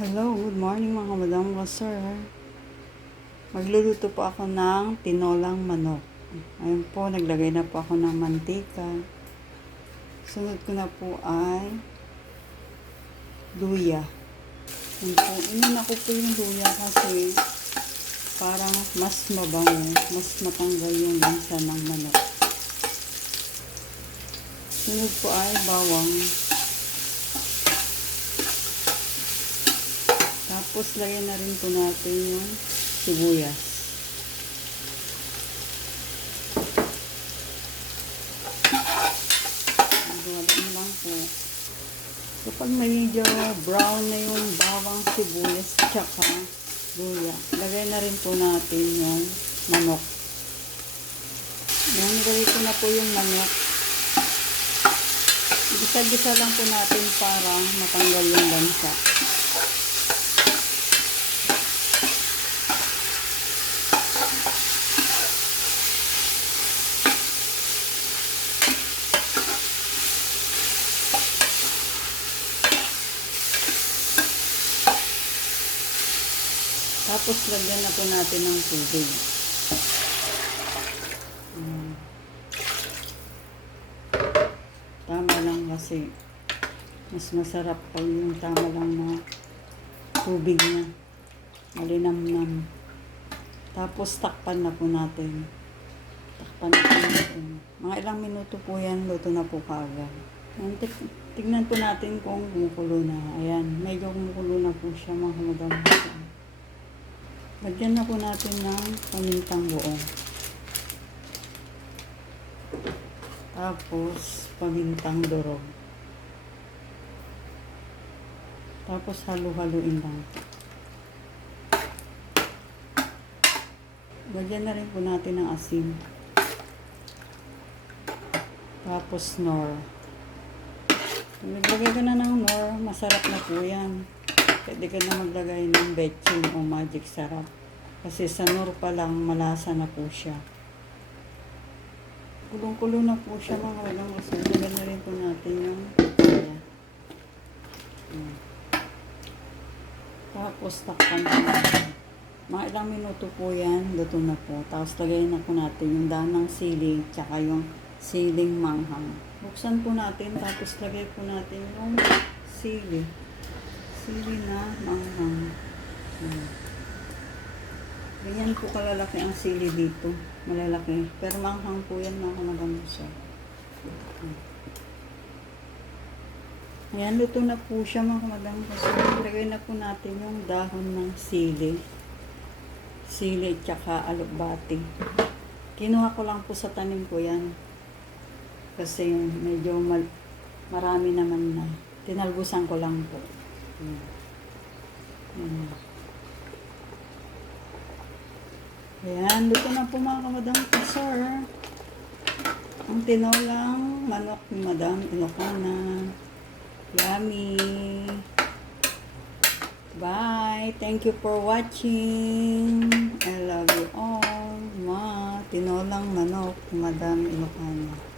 Hello, good morning mga madam ko, sir. Magluluto po ako ng tinolang manok. Ayun po, naglagay na po ako ng mantika. Sunod ko na po ay luya. Ayun po, inuna ko po yung luya kasi parang mas mabango, mas matanggal yung lansa ng manok. Sunod po ay bawang. Tapos, lagyan na rin po natin yung sibuyas. Magawa lang po. Kapag medyo brown na yung bawang, sibuyas, tsaka luya, lagay na rin po natin yung manok. Yan, nilagay ko na po yung manok. Gisa-gisa lang po natin para matanggal yung lansa. Tapos, lagyan na po natin ng tubig. Tama lang kasi mas masarap pag yung tama lang na tubig na malinamnam. Tapos, takpan na po natin. Takpan na po natin. Mga ilang minuto po yan, luto na po kaagad. Tignan po natin kung kumukulo na. Ayan, medyo kumukulo na po siya mga madam. Lagyan na po natin ng pamintang buo. Tapos, pamintang durog. Tapos, halu-haluin lang. Lagyan na rin po natin ng asin. Tapos, nor. Kung naglagay ka na ng nor, masarap na po yan. Pwede ka na maglagay ng betchin o magic sarap. Kasi sa nor pa lang, malasa na po siya. Kulong-kulo na po siya mga walang gusto. Lagyan na rin po natin yung papaya. Tapos, takpan na natin. Mga ilang minuto po yan, luto na po. Tapos, lagayin na po natin yung dahon ng sili, tsaka yung siling manghang. Buksan po natin, tapos lagay po natin yung sili. Sili na manghang. Ganyan po kalalaki ang sili dito. Malalaki. Pero manghang po yan mga kamagamsa. Ayan, luto na po siya mga kamagamsa. Lagay na po natin yung dahon ng sili. Sili tsaka alubati. Kinuha ko lang po sa tanim ko yan. Kasi medyo marami naman na. Tinalbusan ko lang po. Ayan, luto na po mga kamadam sir. Ang tinolang manok ni Madam Ilocana. Yummy! Bye! Thank you for watching. I love you all. Tinolang manok ni Madam Ilocana.